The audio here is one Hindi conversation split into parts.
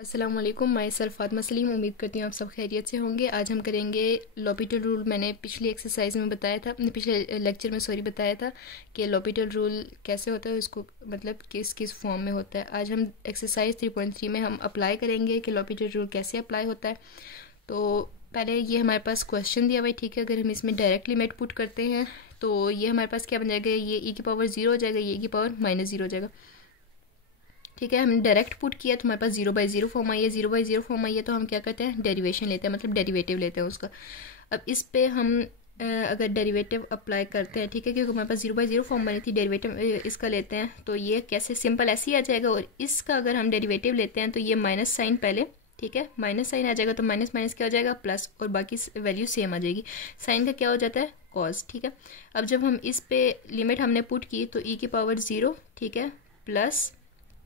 अस्सलाम वालेकुम। My self Fatima Salim. उम्मीद करती हूँ आप सब खैरियत से होंगे। आज हम करेंगे लॉपिटल रूल। मैंने पिछली एक्सरसाइज में बताया था, पिछले लेक्चर में बताया था कि लॉपिटल रूल कैसे होता है, उसको मतलब किस किस फॉर्म में होता है। आज हम एक्सरसाइज 3.3 में हम अप्लाई करेंगे कि लॉपिटल रूल कैसे अप्लाई होता है। तो पहले ये हमारे पास क्वेश्चन दिया हुआ है, ठीक है। अगर हम इसमें डायरेक्ट लिमिट पुट करते हैं तो ये हमारे पास क्या बन जाएगा, ये ई की पावर 0 हो जाएगा, ये ई की पावर -0 हो जाएगा, ठीक है। हमने डायरेक्ट पुट किया तो हमारे पास 0/0 फॉर्म आई है। 0/0 फॉर्म आई है तो हम क्या करते हैं, डेरिवेशन लेते हैं, मतलब डेरिवेटिव लेते हैं उसका। अब इस पे हम अगर डेरिवेटिव अप्लाई करते हैं, ठीक है, क्योंकि हमारे पास 0/0 फॉर्म बनी थी, डेरिवेटिव इसका लेते हैं तो ये कैसे सिंपल ऐसे ही आ जाएगा। और इसका अगर हम डेरिवेटिव लेते हैं तो ये माइनस साइन पहले, ठीक है, माइनस साइन आ जाएगा तो माइनस माइनस क्या हो जाएगा, प्लस, और बाकी वैल्यू सेम आ जाएगी। साइन का क्या हो जाता है, कॉस, ठीक है। अब जब हम इस पे लिमिट हमने पुट की तो ई की पावर 0, ठीक है, प्लस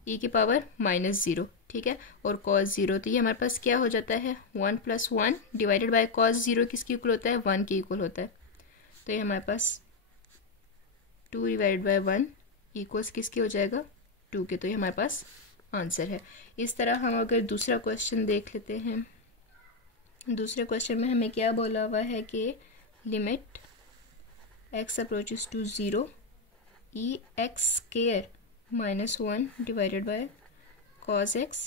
ई की पावर -0, ठीक है, और कॉस 0, तो ये हमारे पास क्या हो जाता है, 1 + 1 डिवाइडेड बाय कॉस 0 किसके इक्वल होता है, 1 के इक्वल होता है। तो ये हमारे पास 2 डिवाइडेड बाय 1 इक्वल्स किसके हो जाएगा, 2 के। तो ये हमारे पास आंसर है। इस तरह हम अगर दूसरा क्वेश्चन देख लेते हैं, दूसरे क्वेश्चन में हमें क्या बोला हुआ है कि limit x approaches to 0 e x square -1 divided by cos x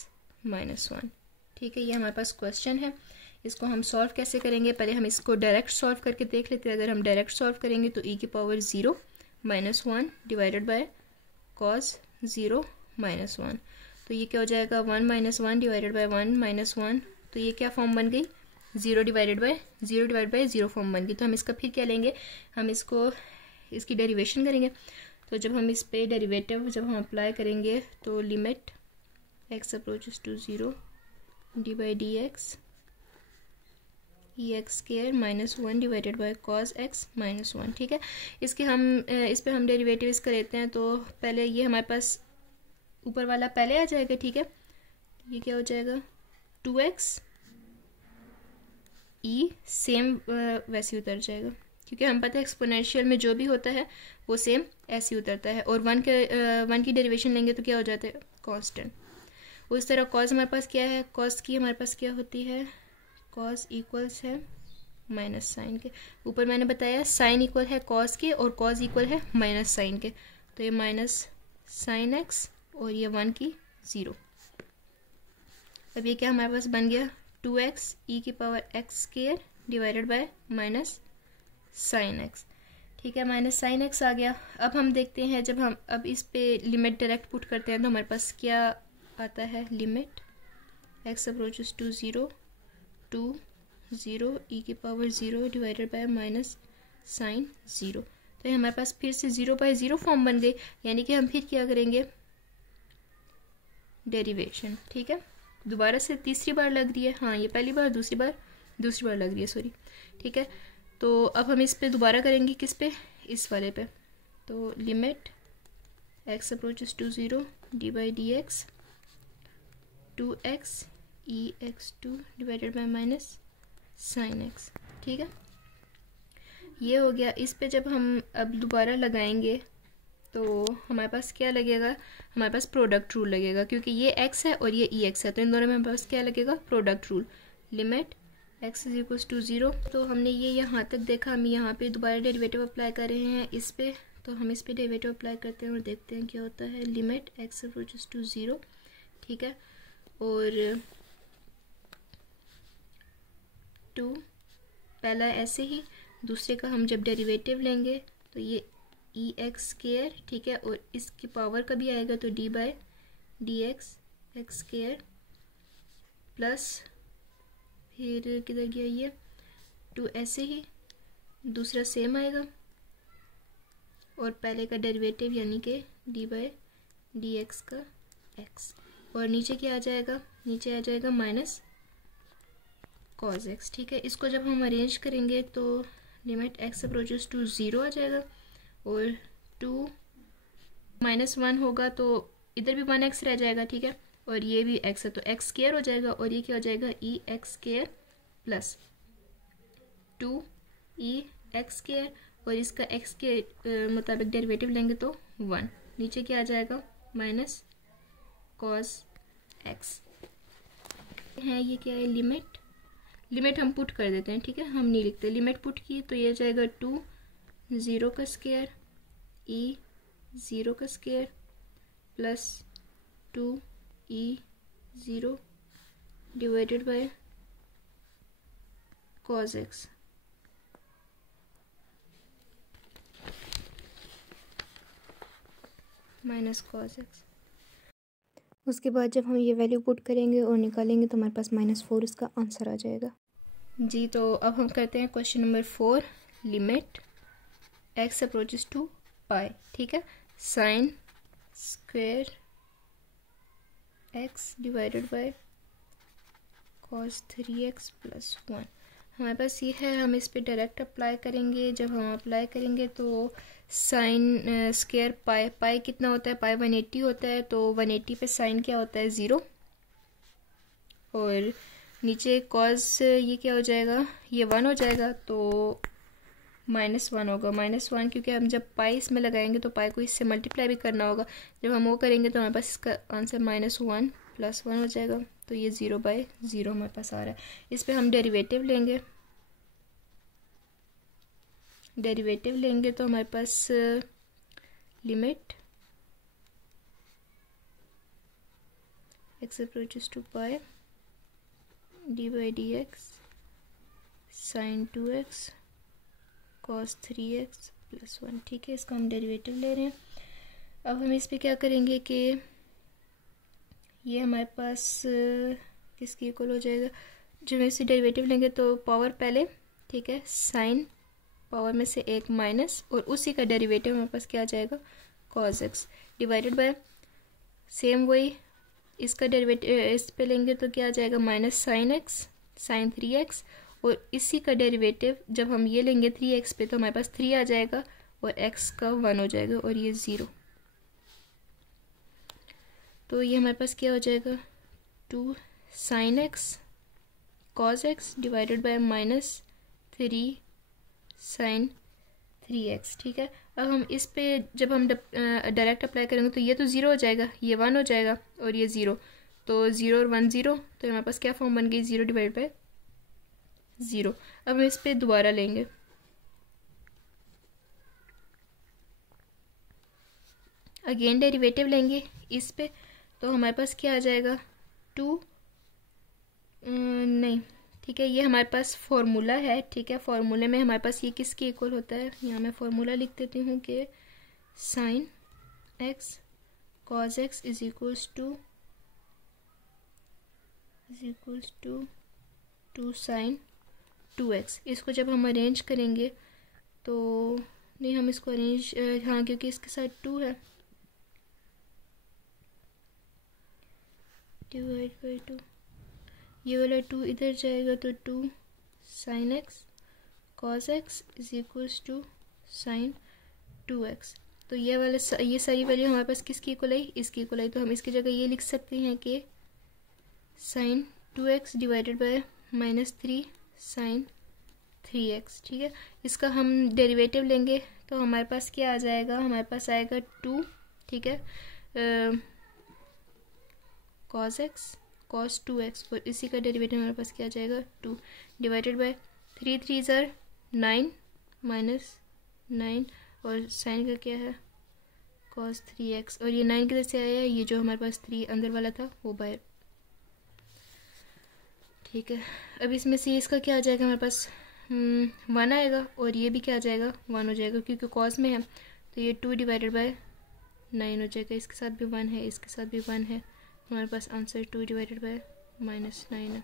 -1, ठीक है। ये हमारे पास क्वेश्चन है। इसको हम सॉल्व कैसे करेंगे, पहले हम इसको डायरेक्ट सॉल्व करके देख लेते हैं। अगर हम डायरेक्ट सॉल्व करेंगे तो e की पावर 0 -1 डिवाइडेड बाय cos 0 -1, तो ये क्या हो जाएगा, 1 - 1 डिवाइडेड बाय 1 - 1, तो ये क्या फॉर्म बन गई, 0 डिवाइडेड बाय 0 फॉर्म बन गई। तो हम इसका फिर क्या लेंगे, हम इसको इसकी डेरिवेशन करेंगे। तो जब हम इस पे डेरिवेटिव जब हम अप्लाई करेंगे तो limit x approaches to 0 d/dx e x square -1 divided by cos x -1, ठीक है। इसके हम इस पे हम डेरिवेटिव इसका लेते हैं तो पहले ये हमारे पास ऊपर वाला पहले आ जाएगा, ठीक है। ये क्या हो जाएगा, 2x ई सेम वैसे उतर जाएगा, क्योंकि हम पता है एक्सपोनेंशियल में जो भी होता है वो सेम ऐसे ही उतरता है। और 1 की डेरिवेशन लेंगे तो क्या हो जाता है, कांस्टेंट। उस तरह कॉस हमारे पास क्या है, कॉस की हमारे पास क्या होती है, कॉस इक्वल्स है माइनस साइन के। ऊपर मैंने बताया साइन इक्वल है कॉस के और कॉस इक्वल है माइनस साइन के, तो ये माइनस साइन एक्स और ये 1 की 0। अब ये क्या हमारे पास बन गया, 2x ई की power x square divided by minus sine x, ठीक है, माइनस साइन एक्स आ गया। अब हम देखते हैं जब हम अब इस पे लिमिट डायरेक्ट पुट करते हैं तो हमारे पास क्या आता है, limit x approaches to 0 to 0 e की power 0 divided by minus sine 0, तो ये हमारे पास फिर से 0/0 फॉर्म बन गई। यानी कि हम फिर क्या करेंगे, डेरिवेशन, ठीक है। दोबारा से तीसरी बार लग रही है, हाँ ये पहली बार, दूसरी बार लग रही है, सॉरी, ठीक है। तो अब हम इस पे दोबारा करेंगे, किस पे, इस वाले पे। तो limit x approaches to 0 d/dx 2x e x 2 divided by minus sine x, ठीक है, ये हो गया। इस पे जब हम अब दोबारा लगाएंगे तो हमारे पास क्या लगेगा, हमारे पास प्रोडक्ट रूल लगेगा, क्योंकि ये x है और ये ई एक्स है, तो इन दोनों में हमारे पास क्या लगेगा, product rule. Limit x is equal to 0, तो हमने ये यहाँ तक देखा। हम यहाँ पे दोबारा डेरिवेटिव अप्लाई कर रहे हैं इस पे, तो हम इस पे डेरिवेटिव अप्लाई करते हैं और देखते हैं क्या होता है। लिमिट x अप्रोचेस टू 0, ठीक है, और 2 पहला ऐसे ही, दूसरे का हम जब डेरिवेटिव लेंगे तो ये ई एक्स स्क्वायर, ठीक है, और इसकी पावर का भी आएगा तो d/dx एक्स स्क्वायर प्लस फिर किधर गया ये 2, ऐसे ही दूसरा सेम आएगा और पहले का डेरिवेटिव यानी कि d/dx का x, और नीचे क्या आ जाएगा, नीचे आ जाएगा माइनस cos x, ठीक है। इसको जब हम अरेंज करेंगे तो लिमिट x अप्रोचेस टू 0 आ जाएगा और 2 -1 होगा तो इधर भी 1x रह जाएगा, ठीक है, और ये भी x है तो x स्क्वायर हो जाएगा, और ये क्या हो जाएगा, ई एक्स स्क्वायर प्लस 2 ई एक्स स्क्वायर, और इसका x के मुताबिक डेरिवेटिव लेंगे तो 1, नीचे क्या आ जाएगा, माइनस cos x, हैं ये क्या है, लिमिट, लिमिट हम पुट कर देते हैं, ठीक है, हम नहीं लिखते, लिमिट पुट की तो ये जाएगा 2 0 का स्क्वायर ई 0 का square plus 2 E 0 divided by cos x minus cos x। उसके बाद जब हम ये वैल्यू पुट करेंगे और निकालेंगे तो हमारे पास -4 इसका आंसर आ जाएगा जी। तो अब हम करते हैं question number 4, limit x approaches to pi, ठीक है, sine square x divided by cos 3x plus 1। हमारे पास ये है, हम इस पे डायरेक्ट अप्लाई करेंगे। जब हम अप्लाई करेंगे तो साइन स्क्वायर पाई, पाई कितना होता है, पाई 180 होता है, तो 180 पे साइन क्या होता है 0, और नीचे कॉस ये क्या हो जाएगा, ये 1 हो जाएगा, तो -1 होगा, -1 क्योंकि हम जब पाई इसमें लगाएंगे तो पाई को इससे मल्टीप्लाई भी करना होगा। जब हम वो करेंगे तो हमारे पास इसका आंसर -1 प्लस 1 हो जाएगा, तो ये 0/0 हमारे पास आ रहा है। इस पे हम डेरिवेटिव लेंगे, डेरिवेटिव लेंगे तो हमारे पास limit x approaches to pi d/dx sin 2x cos 3x plus 1, ठीक है, इसका हम डेरिवेटिव ले रहे हैं। अब हम इस पे क्या करेंगे कि ये हमारे पास किसके इक्वल हो जाएगा, जब हम इसे डेरिवेटिव लेंगे तो पावर पहले, ठीक है, साइन पावर में से एक माइनस, और उसी का डेरिवेटिव हमारे पास क्या आ जाएगा, cos x divided bye same वही इसका डेरिवेटिव इस पे लेंगे तो क्या आ जाएगा, minus sine x sign 3x, और इसी का डेरिवेटिव जब हम ये लेंगे 3x पे तो हमारे पास 3 आ जाएगा और x का 1 हो जाएगा और ये 0, तो ये हमारे पास क्या हो जाएगा 2 sine x cos x divided by -3 sine 3x, ठीक है। अब हम इस पे जब हम डायरेक्ट अप्लाई करेंगे तो ये तो 0 हो जाएगा, ये 1 हो जाएगा और ये 0, तो 0 और 1 0, तो हमारे पास क्या फॉर्म बन गई 0 डिवाइड बाय 0। अब हम इस पे दोबारा लेंगे, अगेन डेरिवेटिव लेंगे इस पे, तो हमारे पास क्या आ जाएगा 2 नहीं, ठीक है, ये हमारे पास फॉर्मूला है, ठीक है, फॉर्मूले में हमारे पास ये किसके इक्वल होता है, यहाँ मैं फॉर्मूला लिख देती हूँ कि sine x cos x is equals to 2 sine 2x। इसको जब हम अरेंज करेंगे तो नहीं, हम इसको अरेंज हाँ, क्योंकि इसके साथ 2 है, डिवाइड बाई 2, ये वाला 2 इधर जाएगा तो 2 sine x cos x is equals to sine 2x। तो ये वाला ये सारी वैल्यू हमारे पास किसकी इक्वल आई, इसकी इक्वल आई, तो हम इसकी जगह ये लिख सकते हैं कि sign 2x divided by -3 sine 3x, ठीक है। इसका हम डेरिवेटिव लेंगे तो हमारे पास क्या आ जाएगा, हमारे पास आएगा 2, ठीक है, cos x cos 2x, और इसी का डेरिवेटिव हमारे पास क्या आ जाएगा 2 डिवाइडेड बाय 3 3 9 -9, और साइन का क्या है cos 3x, और ये 9 किधर से आया है, ये जो हमारे पास 3 अंदर वाला था वो बाहर, ठीक है। अब इसमें से इसका क्या आ जाएगा, हमारे पास 1 आएगा और ये भी क्या आ जाएगा 1 हो जाएगा, क्योंकि cos में है तो ये 2 डिवाइडेड बाय 9 हो जाएगा, इसके साथ भी 1 है, इसके साथ भी 1 है, हमारे पास आंसर 2 डिवाइडेड बाय -9 है।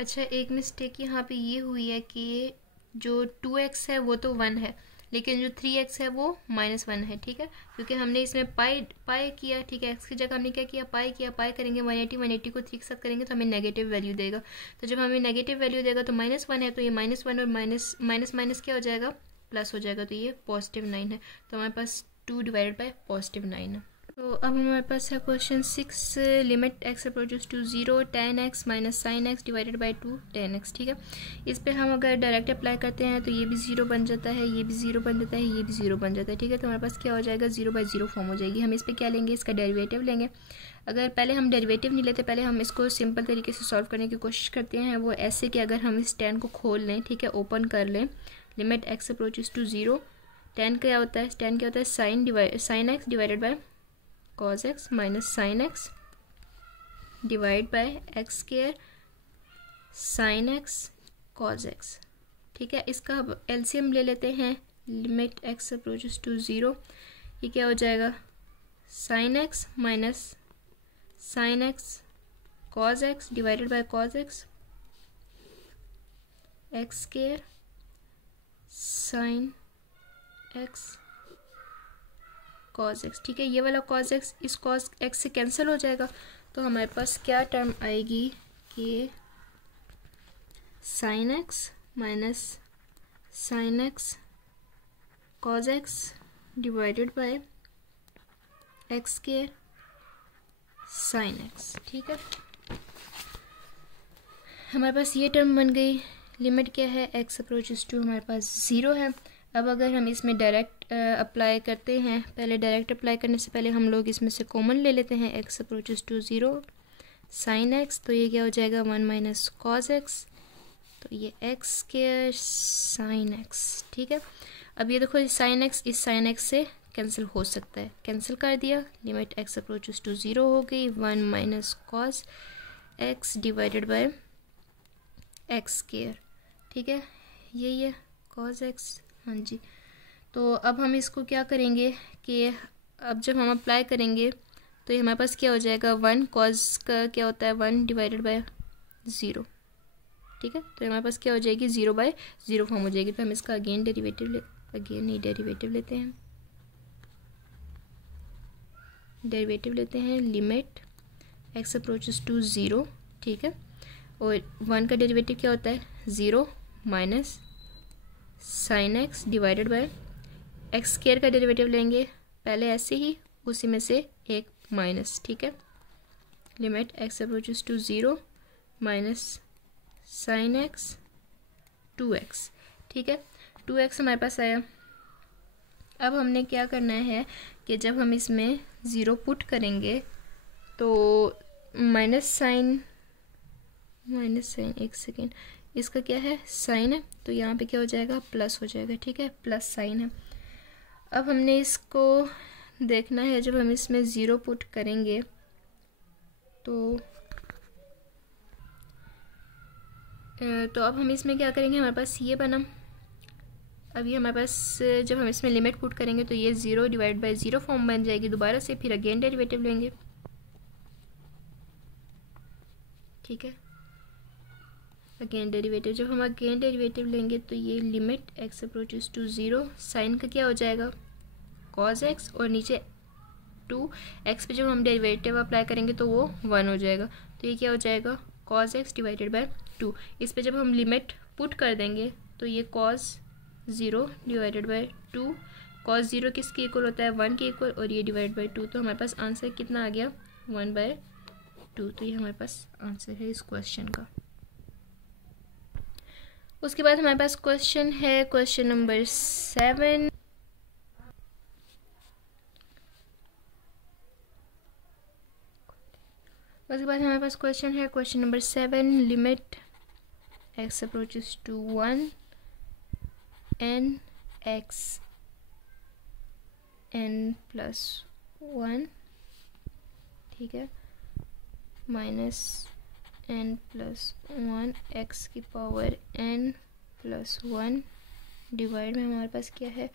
अच्छा, एक मिस्टेक यहाँ पे ये हुई है कि जो 2x है वो तो 1 है, लेकिन जो 3x है वो -1 है, ठीक है, क्योंकि हमने इसमें पाई किया, ठीक है, x की जगह हमने क्या किया, पाई किया, पाई करेंगे 180 को 3 के साथ करेंगे तो हमें नेगेटिव वैल्यू देगा, तो जब हमें नेगेटिव वैल्यू देगा तो -1 है, तो ये -1 और माइनस क्या हो जाएगा, प्लस हो जाएगा, तो ये +9 है, तो हमारे पास 2 डिवाइडेड बाय +9 है। तो अब हमारे पास है question 6, limit x approaches to 0 tan x minus sine x divided by 2 tan x, ठीक है। इस पे हम अगर डायरेक्ट अप्लाई करते हैं तो ये भी 0 बन जाता है, ये भी 0 बन जाता है, ये भी 0 बन जाता है, ठीक है। तो हमारे पास क्या हो जाएगा 0/0 फॉर्म हो जाएगी। हम इस पे क्या लेंगे, इसका डेरिवेटिव लेंगे। अगर पहले हम डेरिवेटिव नहीं लेते, पहले हम इसको सिंपल तरीके से सॉल्व करने की कोशिश करते हैं। वो ऐसे कि अगर हम इस tan को खोल लें, ठीक है, ओपन कर लें, limit x approaches to 0, tan क्या होता है, tan क्या होता है, sine x divided by cos x minus sine x divide by x square sine x cos x, ठीक है। इसका अब एलसीएम ले लेते हैं, लिमिट x अप्रोचेस टू 0, ये क्या हो जाएगा, sine x minus sine x cos x divided by cos x x square sine x cos x, ठीक है। ये वाला कॉस x इस कॉस x से कैंसिल हो जाएगा, तो हमारे पास क्या टर्म आएगी कि sine x minus sine x cos x divided by x square sine x, ठीक है। हमारे पास ये टर्म बन गई। लिमिट क्या है, x अप्रोचेस टू हमारे पास 0 है। अब अगर हम इसमें डायरेक्ट अप्लाई करते हैं, पहले डायरेक्ट अप्लाई करने से पहले हम लोग इसमें से कॉमन ले लेते हैं, x approaches to 0 sine x, तो ये क्या हो जाएगा 1 माइनस कॉस x, तो ये एक्स स्क्वायर साइन x, ठीक है। अब ये देखो साइन x इस साइन x से कैंसिल हो सकता है, कैंसिल कर दिया, लिमिट x अप्रोचेस टू 0 हो गई, 1 minus cos x divided by x square, ठीक है, यही है कॉस x, हाँ जी। तो अब हम इसको क्या करेंगे कि अब जब हम अप्लाई करेंगे तो ये हमारे पास क्या हो जाएगा, 1 कॉस का क्या होता है 1 डिवाइडेड बाय 0, ठीक है। तो हमारे पास क्या हो जाएगी 0/0 फॉर्म हो जाएगी। तो हम इसका अगेन डेरिवेटिव लेते हैं, डेरिवेटिव लेते हैं, लिमिट x अप्रोचेस टू 0, ठीक है, और 1 का डेरिवेटिव क्या होता है 0 minus sine x divided by x square का डेरिवेटिव लेंगे पहले ऐसे ही, उसी में से एक माइनस, ठीक है, limit x approaches to 0 minus sine x 2x, ठीक है, 2x हमारे पास आया। अब हमने क्या करना है कि जब हम इसमें 0 पुट करेंगे तो माइनस साइन एक सेकेंड, इसका क्या है साइन है, तो यहाँ पे क्या हो जाएगा प्लस हो जाएगा, ठीक है, प्लस साइन है। अब हमने इसको देखना है, जब हम इसमें 0 पुट करेंगे तो अब हम इसमें क्या करेंगे, हमारे पास ये बना, अब ये हमारे पास जब हम इसमें लिमिट पुट करेंगे तो ये 0 डिवाइड बाय 0 फॉर्म बन जाएगी दोबारा से, फिर अगेन डेरिवेटिव लेंगे, ठीक है, अगेन डेरिवेटिव, जब हम अगेन डेरिवेटिव लेंगे तो ये limit x approaches to 0, sine का क्या हो जाएगा कॉस x, और नीचे 2x पे जब हम डेरिवेटिव अप्लाई करेंगे तो वो 1 हो जाएगा, तो ये क्या हो जाएगा कॉस x डिवाइडेड बाय 2। इस पे जब हम लिमिट पुट कर देंगे तो ये कॉस 0 डिवाइडेड बाय 2, कॉस 0 किसके इक्वल होता है 1 के इक्वल, और ये डिवाइड बाय 2, तो हमारे पास आंसर कितना आ गया 1/2, तो ये हमारे पास आंसर है इस क्वेश्चन का। उसके बाद हमारे पास क्वेश्चन है क्वेश्चन नंबर 7। उसके बाद हमारे पास क्वेश्चन है question number 7, limit x approaches to 1 n x n plus 1, ठीक है, माइनस n प्लस 1 x की पावर n प्लस 1 डिवाइड में हमारे पास क्या है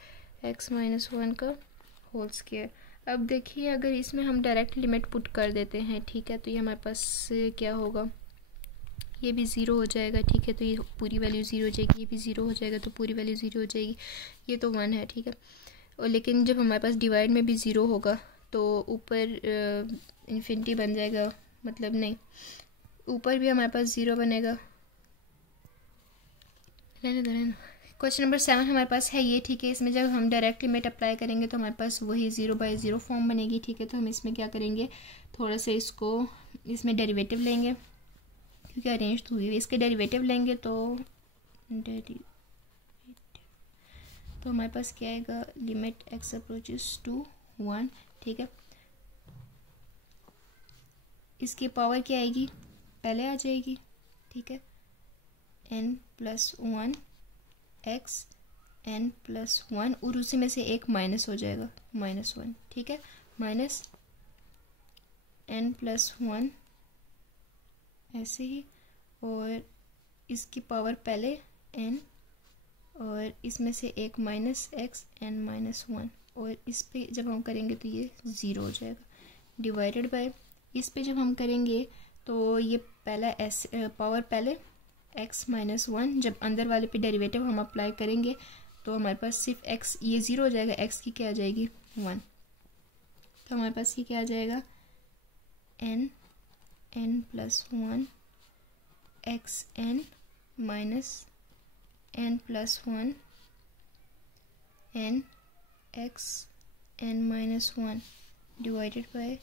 x माइनस 1 का होल स्क्वायर। अब देखिए अगर इसमें हम डायरेक्ट लिमिट पुट कर देते हैं, ठीक है, तो ये हमारे पास क्या होगा, ये भी 0 हो जाएगा, ठीक है, तो ये पूरी वैल्यू 0 हो जाएगी, ये भी 0 हो जाएगा तो पूरी वैल्यू 0 हो जाएगी, ये तो 1 है, ठीक है। और लेकिन जब हमारे पास डिवाइड में भी 0 होगा तो ऊपर इन्फिनिटी बन जाएगा, मतलब नहीं, ऊपर भी हमारे पास 0 बनेगा, रहने दो। क्वेश्चन नंबर 7 हमारे पास है ये, ठीक है, इसमें जब हम डायरेक्ट लिमिट अप्लाई करेंगे तो हमारे पास वही 0/0 फॉर्म बनेगी, ठीक है। तो हम इसमें क्या करेंगे, थोड़ा सा इसको इसमें डेरिवेटिव लेंगे क्योंकि अरेंज तो हुई है, इसके डेरिवेटिव लेंगे तो हमारे पास क्या आएगा, लिमिट x अप्रोचेस टू 1, ठीक है, इसकी पावर क्या आएगी, पहले आ जाएगी, ठीक है, n+1 x n+1 और उसी में से एक माइनस हो जाएगा -1, ठीक है, माइनस n+1 ऐसे ही, और इसकी पावर पहले n और इसमें से एक माइनस x n-1 और इस पे जब हम करेंगे तो ये 0 हो जाएगा, डिवाइडेड बाय इस पे जब हम करेंगे तो ये पहला s पावर पहले x-1, जब अंदर वाले पे डेरिवेटिव हम अप्लाई करेंगे तो हमारे पास सिर्फ x, ये 0 हो जाएगा, x की क्या आ जाएगी 1, तो हमारे पास ये क्या आ जाएगा n+1 x n minus n+1 n x n-1 divided by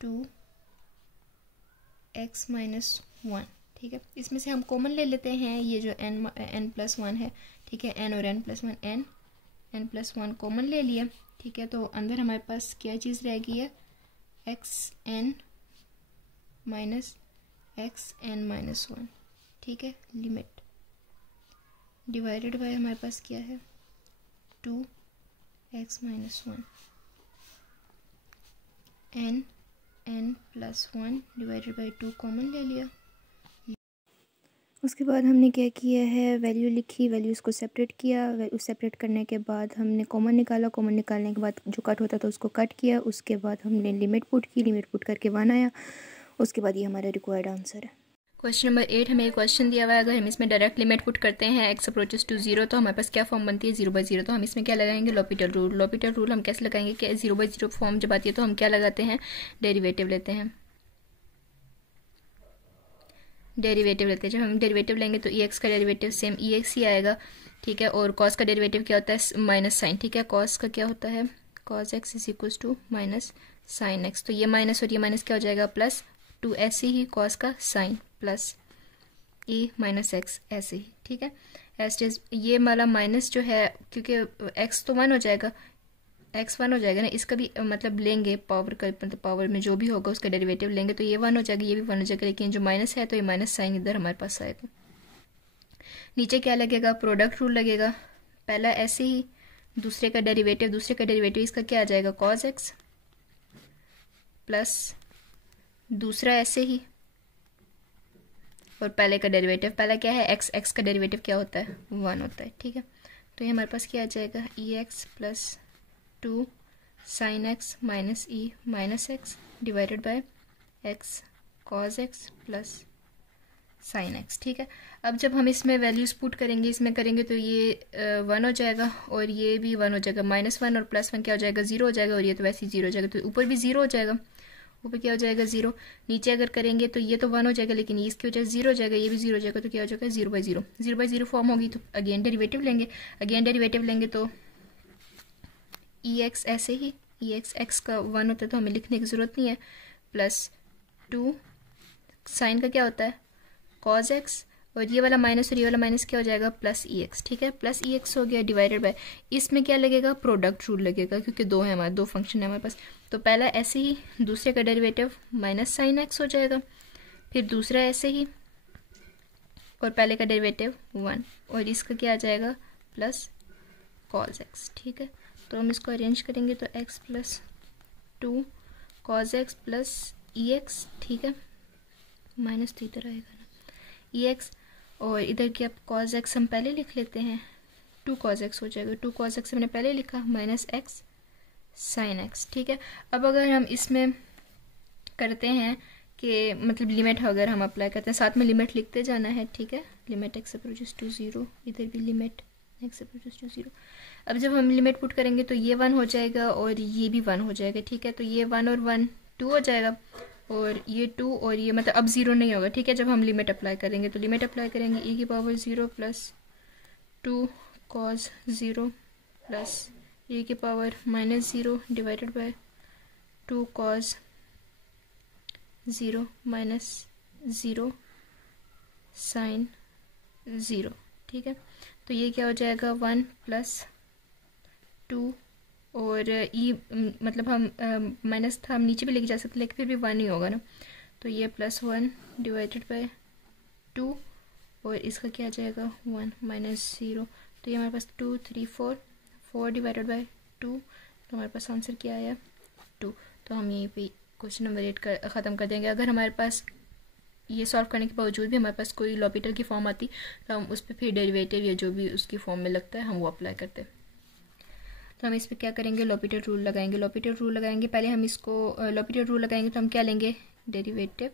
2x-1, ठीक है। इसमें से हम कॉमन ले लेते हैं ये जो n+1 है, ठीक है, n और n+1 n+1 कॉमन ले लिया, ठीक है, तो अंदर हमारे पास क्या चीज़ रह गई है x n minus x n-1, ठीक है, लिमिट डिवाइडेड बाय हमारे पास क्या है 2x-1 n+1 divided by 2 common ले लिया। उसके बाद हमने क्या किया है, वैल्यू लिखी, वैल्यूज़ को सेपरेट किया, सेपरेट करने के बाद हमने कॉमन निकाला, कॉमन निकालने के बाद जो कट होता था उसको कट किया, उसके बाद हमने लिमिट पुट की, लिमिट पुट करके 1 आया, उसके बाद ये हमारा रिक्वायर्ड आंसर है। क्वेश्चन नंबर 8 हमें एक क्वेश्चन दिया हुआ है, अगर हम इसमें डायरेक्ट लिमिट पुट करते हैं x अप्रोचेस टू 0 तो हमारे पास क्या फॉर्म बनती है 0/0, तो हम इसमें क्या लगाएंगे लॉपिटल रूल। लॉपिटल रूल हम कैसे लगाएंगे कि 0/0 फॉर्म जब आती है तो हम क्या लगाते हैं, डेरिवेटिव लेते हैं, डेरिवेटिव लेते हैं। जब हम डेरिवेटिव लेंगे तो ex का डेरिवेटिव सेम ex ही आएगा, ठीक है, और cos का डेरिवेटिव क्या होता है माइनस साइन, ठीक है, cos का क्या होता है cos x is equal to minus sine x, तो ये माइनस और ये माइनस क्या हो जाएगा प्लस 2 ऐसे ही cos का sine plus e minus x ऐसे ही, ठीक है, एस ये वाला माइनस जो है क्योंकि x तो 1 हो जाएगा, x 1 हो जाएगा ना, इसका भी मतलब लेंगे पावर का, मतलब पावर में जो भी होगा उसका डेरिवेटिव लेंगे तो ये 1 हो जाएगा, ये भी 1 हो जाएगा, लेकिन जो माइनस है तो ये माइनस साइन इधर हमारे पास आएगा। नीचे क्या लगेगा, प्रोडक्ट रूल लगेगा, पहला ऐसे ही, दूसरे का डेरिवेटिव इसका क्या आ जाएगा cos x प्लस दूसरा ऐसे ही, और पहले का डेरिवेटिव, पहला क्या है x का डेरिवेटिव क्या होता है 1 होता है, ठीक है, तो ये हमारे पास क्या आ जाएगा ex plus 2 sine x minus E minus x divided by x cos x plus sign x, ठीक है। अब जब हम इसमें वैल्यूज पुट करेंगे, इसमें करेंगे तो ये 1 हो जाएगा और ये भी 1 हो जाएगा, -1 और +1 क्या हो जाएगा 0 हो जाएगा, और ये तो वैसे ही 0 हो जाएगा, तो ऊपर भी 0 हो जाएगा, ऊपर क्या हो जाएगा 0, नीचे अगर करेंगे तो ये तो 1 हो जाएगा लेकिन ये इसकी वजह से 0 हो जाएगा, ये भी 0 हो जाएगा, तो क्या हो जाएगा 0/0, 0/0 फॉर्म होगी, तो अगेन डेरिवेटिव लेंगे, तो ex ऐसे ही, x का 1 होता है तो हमें लिखने की ज़रूरत नहीं है, प्लस 2 साइन का क्या होता है cos x, और ये वाला माइनस और ये वाला माइनस क्या हो जाएगा प्लस ex, ठीक है, प्लस ex हो गया डिवाइडेड बाय, इसमें क्या लगेगा प्रोडक्ट रूल लगेगा क्योंकि दो फंक्शन है हमारे पास, तो पहला ऐसे ही, दूसरे का डेरिवेटिव माइनस साइन एक्स हो जाएगा, फिर दूसरा ऐसे ही, और पहले का डेरिवेटिव 1 और इसका क्या आ जाएगा प्लस cos x, ठीक है, तो हम इसको अरेंज करेंगे तो x plus 2 cos x plus ex, ठीक है, माइनस तो इधर आएगा ना ex, और इधर की अब cos x हम पहले लिख लेते हैं, 2 cos x हो जाएगा, 2 cos x मैंने पहले लिखा माइनस x साइन x, ठीक है। अब अगर हम इसमें करते हैं कि मतलब लिमिट अगर हम अप्लाई करते हैं, साथ में लिमिट लिखते जाना है, ठीक है, लिमिट x अप्रोचेस टू 0, इधर भी लिमिट x अप्रोचेस टू 0। अब जब हम लिमिट पुट करेंगे तो ये 1 हो जाएगा और ये भी 1 हो जाएगा, ठीक है, तो ये 1 और 1 2 हो जाएगा, और ये 2 और ये मतलब अब 0 नहीं होगा, ठीक है, जब हम लिमिट अप्लाई करेंगे तो लिमिट अप्लाई करेंगे e की power 0 plus 2 cos 0 plus e की power -0 divided by 2 cos 0 minus 0 sine 0, ठीक है, तो ये क्या हो जाएगा 1 प्लस 2 और ई मतलब हम माइनस था, हम नीचे भी लेके जा सकते लेकिन फिर भी 1 ही होगा ना, तो ये +1 डिवाइडेड बाय 2 और इसका क्या आ जाएगा 1 -0, तो ये हमारे पास 2 3 4 डिवाइडेड बाय 2, तो हमारे पास आंसर क्या आया 2। तो हम यहीं पे क्वेश्चन नंबर 8 ख़त्म कर देंगे। अगर हमारे पास ये सॉल्व करने के बावजूद भी हमारे पास कोई लॉपिटल की फॉर्म आती तो हम उस पर फिर डेरिवेटिव या जो भी उसकी फॉर्म में लगता है हम वो अप्लाई करते हैं। तो हम इस पर क्या करेंगे, लॉपिटल रूल लगाएंगे। लॉपिटल रूल लगाएंगे, पहले हम इसको लॉपिटल रूल लगाएंगे तो हम क्या लेंगे, डेरिवेटिव।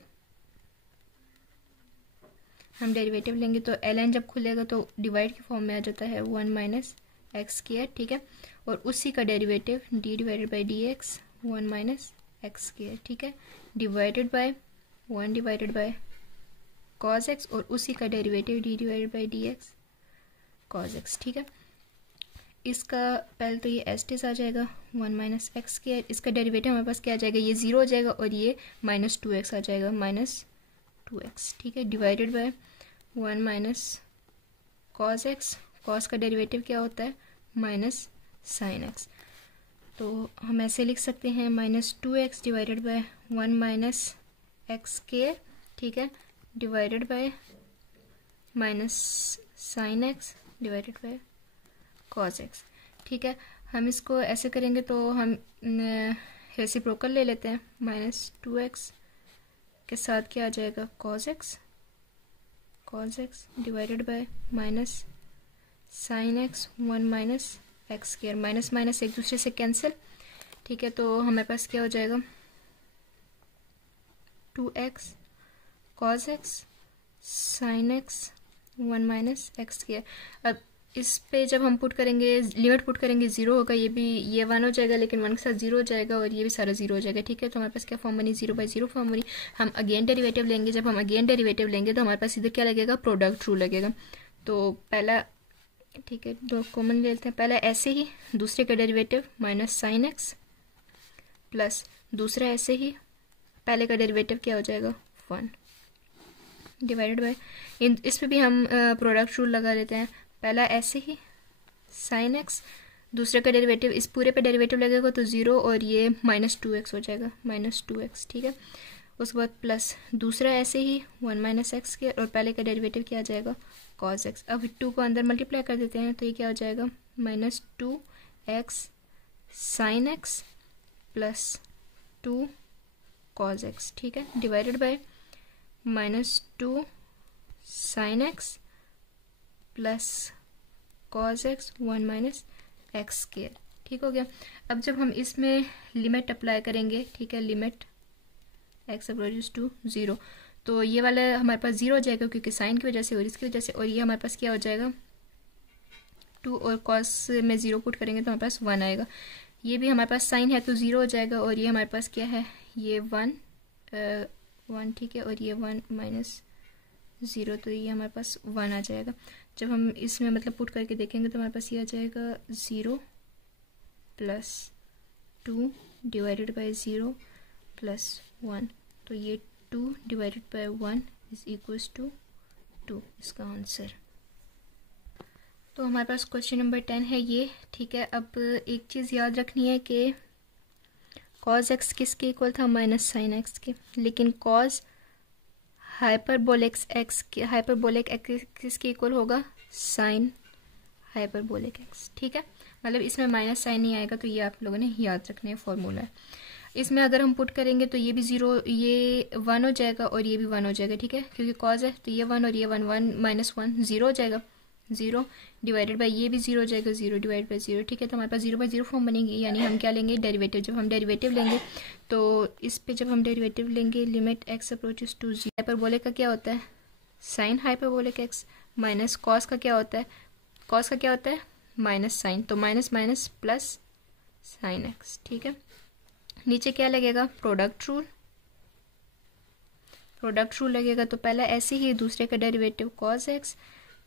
हम डेरिवेटिव लेंगे तो ln जब खुलेगा तो डिवाइड की फॉर्म में आ जाता है 1 - x², ठीक है। और उसी का derivative d divided by d x 1 - x², ठीक है, divided by 1 divided by cos x और उसी का derivative d divided by d x cos x, ठीक है। इसका पहले तो ये एस्टिस आ जाएगा 1 - x², इसका डेरिवेटिव हमारे पास क्या आ जाएगा, ये 0 हो जाएगा और ये -2x आ जाएगा, -2x, ठीक है, divided by 1 - cos x, cos का डेरिवेटिव क्या होता है -sin x, तो हम ऐसे लिख सकते हैं -2x डिवाइडेड बाय 1 - x², ठीक है, divided by -sin x divided by cos x, ठीक है। हम इसको ऐसे करेंगे तो हम रेसिप्रोकल ले लेते हैं, -2x के साथ क्या आ जाएगा cos x divided bye -sin x 1 - x², minus minus एक दूसरे से कैंसिल, ठीक है, तो हमारे पास क्या हो जाएगा 2x cos x sin x 1 - x²। अब इस पे जब हम पुट करेंगे, लिमिट पुट करेंगे 0 होगा, ये 1 हो जाएगा लेकिन 1 के साथ 0 हो जाएगा और ये भी सारा 0 हो जाएगा, ठीक है। तो हमारे पास क्या फॉर्म बनी, 0/0 फॉर्म बनी। हम अगेन डेरिवेटिव लेंगे, जब हम अगेन डेरिवेटिव लेंगे तो हमारे पास इधर क्या लगेगा, प्रोडक्ट रूल लगेगा। तो पहला, ठीक है, दो कॉमन ले लेते हैं, पहला ऐसे ही, दूसरे का डेरिवेटिव -sin x प्लस दूसरा ऐसे ही, पहले का डेरिवेटिव क्या हो जाएगा 1 डिवाइडेड बाय, इस पे भी हम प्रोडक्ट रूल लगा लेते हैं, पहला ऐसे ही sin x, दूसरे का डेरिवेटिव, इस पूरे पे डेरिवेटिव लगेगा तो 0 और ये -2x हो जाएगा, -2x, ठीक है। उसके बाद प्लस दूसरा ऐसे ही 1 - x के, और पहले का डेरिवेटिव क्या आ जाएगा cos x। अब 2 को अंदर मल्टीप्लाई कर देते हैं तो ये क्या हो जाएगा -2x sin x plus 2 cos x, ठीक है, divided by -2 sin x plus cos x 1 - x², ठीक हो गया। अब जब हम इसमें लिमिट अप्लाई करेंगे, ठीक है, लिमिट x अप्रोचेस टू 0, तो ये वाला हमारे पास 0 हो जाएगा क्योंकि साइन की वजह से और इसकी वजह से, और ये हमारे पास क्या हो जाएगा 2 और cos में 0 पुट करेंगे तो हमारे पास 1 आएगा। ये भी हमारे पास साइन है तो 0 हो जाएगा और ये हमारे पास क्या है, ये 1, ठीक है, और ये 1 - 0, तो ये हमारे पास 1 आ जाएगा। जब हम इसमें मतलब पुट करके देखेंगे तो हमारे पास ये आ जाएगा 0 प्लस 2 डिवाइडेड बाय 0 प्लस 1, तो ये 2 divided by 1 is equals to 2, इसका आंसर। तो हमारे पास क्वेश्चन नंबर 10 है ये, ठीक है। अब एक चीज़ याद रखनी है कि cos x किसके इक्वल था, -sin x के, लेकिन cos हाइपरबोलिक x किसके इक्वल होगा, sin हाइपरबोलिक x, ठीक है। मतलब इसमें माइनस साइन नहीं आएगा, तो ये आप लोगों ने याद रखना है, फॉर्मूला है। इसमें अगर हम पुट करेंगे तो ये भी 0, ये 1 हो जाएगा और ये भी 1 हो जाएगा, ठीक है, क्योंकि cos है तो ये 1 और ये 1, 1 - 1 0 हो जाएगा, 0 डिवाइडेड बाय ये भी 0 हो जाएगा, 0 डिवाइड बाय 0, ठीक है। तो हमारे पास 0/0 फॉर्म बनेगी, यानी हम क्या लेंगे, डेरिवेटिव। जब हम डेरिवेटिव लेंगे तो इस पे जब हम डेरिवेटिव लेंगे, limit x approaches to 0, hyperbolic का क्या होता है sine hyperbolic x, minus cos का क्या होता है माइनस साइन, तो minus minus plus sine x, ठीक है। नीचे क्या लगेगा, प्रोडक्ट रूल लगेगा, तो पहला ऐसे ही, दूसरे का डेरिवेटिव cos x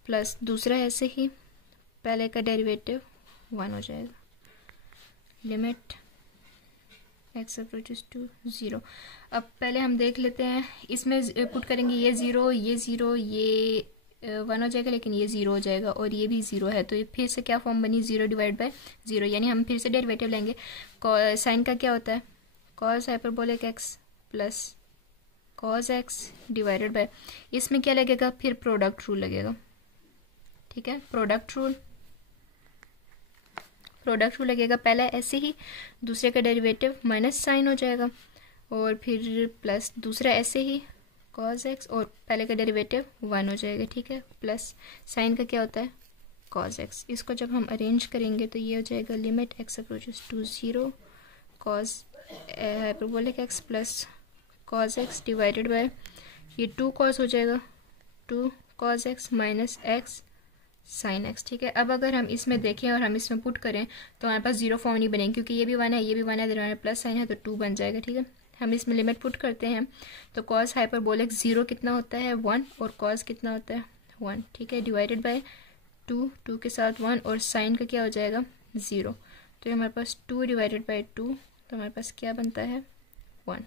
प्लस दूसरा ऐसे ही, पहले का डेरिवेटिव 1 हो जाएगा, लिमिट x अप्रोचेस टू 0। अब पहले हम देख लेते हैं, इसमें पुट करेंगे ये 0, ये 0, ये वन हो जाएगा, लेकिन ये ज़ीरो हो जाएगा और ये भी ज़ीरो है, तो ये फिर से क्या फॉर्म बनी, ज़ीरो डिवाइड बाय ज़ीरो, यानी हम फिर से डेरिवेटिव लेंगे। साइन का क्या होता है, cos hyperbolic x plus cos x divided bye, इसमें क्या लगेगा, फिर प्रोडक्ट रूल लगेगा। ठीक है, प्रोडक्ट रूल लगेगा, पहला ऐसे ही, दूसरे का डेरिवेटिव माइनस साइन हो जाएगा, और फिर प्लस दूसरा ऐसे ही कॉस एक्स, और पहले का डेरिवेटिव वन हो जाएगा। ठीक है, प्लस साइन का क्या होता है, कॉस एक्स। इसको जब हम अरेंज करेंगे तो ये हो जाएगा limit x approaches to zero cos hyperbolic x plus cos x divided by, ये टू कॉस हो जाएगा, two cos x minus x sine x. ठीक है, अब अगर हम इसमें देखें और हम इसमें पुट करें तो हमारे पास जीरो फॉर्म नहीं बनेगी, क्योंकि ये भी वन है, ये भी वन है, इधर हमारे प्लस साइन है, तो टू बन जाएगा। ठीक है, हम इसमें लिमिट पुट करते हैं, तो कॉस हाइपरबोलिक ज़ीरो कितना होता है, वन, और कॉस कितना होता है, वन। ठीक है, डिवाइडेड बाय टू, टू के साथ वन, और साइन का क्या हो जाएगा, ज़ीरो, तो ये हमारे पास टू डिवाइडेड बाय टू, तो हमारे पास क्या बनता है, वन।